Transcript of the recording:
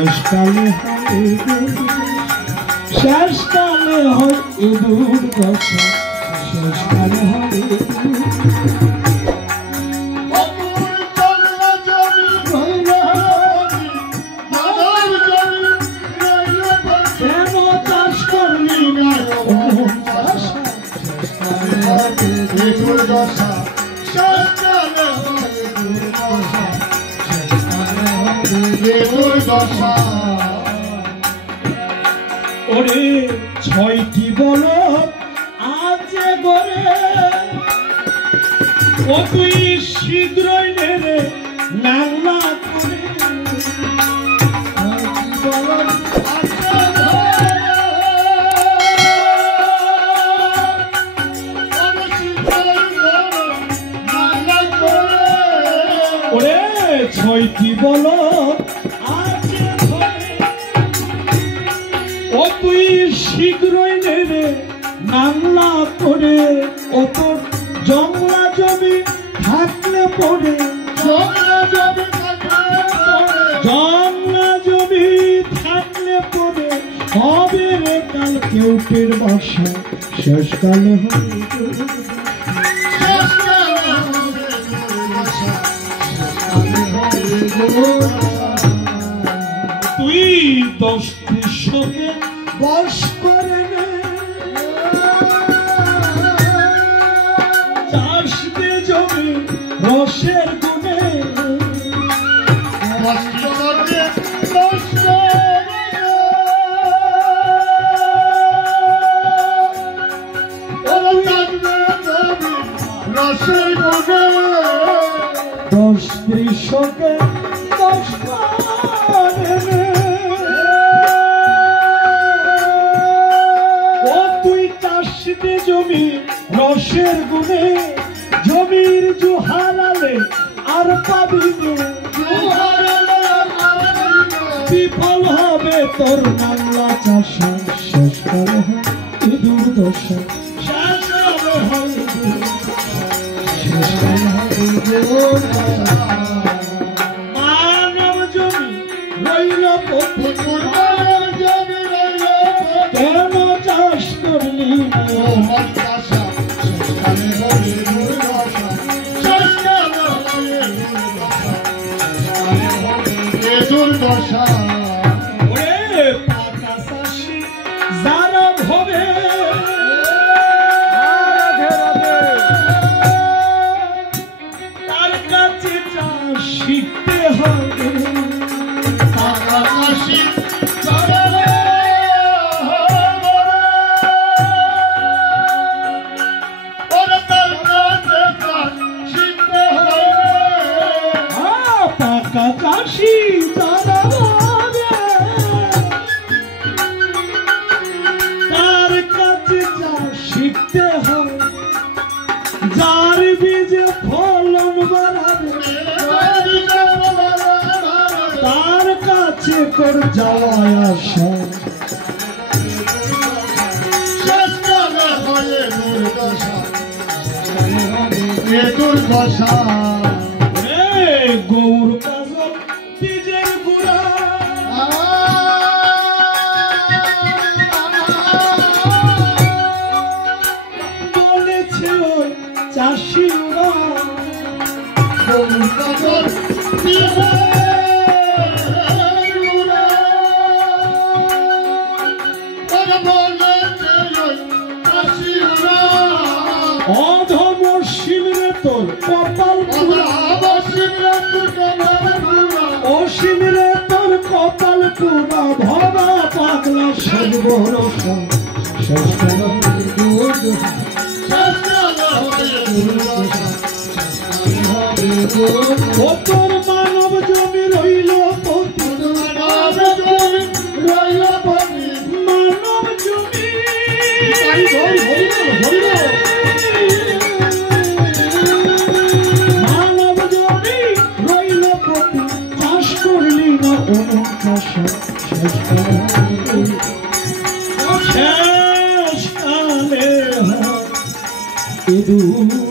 শেষকালে হয় ইঁদুর দশা শেষকালে হয় ওরে ছয়টি বলদ আছে গরে ও তুই শীঘ্রই নেড়ে নাংলা করে ওরে ছয়টি বলদ আছে ঘরে ও তুই শীঘ্রই নেড়ে নাংলা করে ও তোর জংলা জমি থাকলে পড়ে জংলা জমি থাকলে পড়ে হবে রে কাল কেউটের বাসা শেষকালে হবে তুই 10 কৃষকে বশ করে নে চাষবে জমি রসের গুণে রসের গুণে 10 কৃষকে বশ করে নে জমি রসের গুণে জমির জোহারালে আর পাবি বিফল হবে তোর নাংলা চাষা শেষকালে হয় ইঁদুর দশা শেষকালে হয় মানব জমি রইল কেন চাষ করলি যারা ভবে তার কাছে চাষ শিখতে হবে চাষি যারা ভাবে তার কাছে চাষ শিখতে হয় যার বীজে ফলন বাড়াবে তার কাছে তোর যাওয়া আসা দুর্দশা গৌর কাজল বীজের গুড়া বলেছে ওই চাষিরা গৌর কাজল অধম শিমরে তোর কপাল পুরা অসীমরে তোর কপাল পুরা ভবা পাগলা সব ভরসা তোর মানব জমি রইল মানব জমি মানব জমি রইল পতি চাষ করলি না শেষকালে হয় ইঁদুর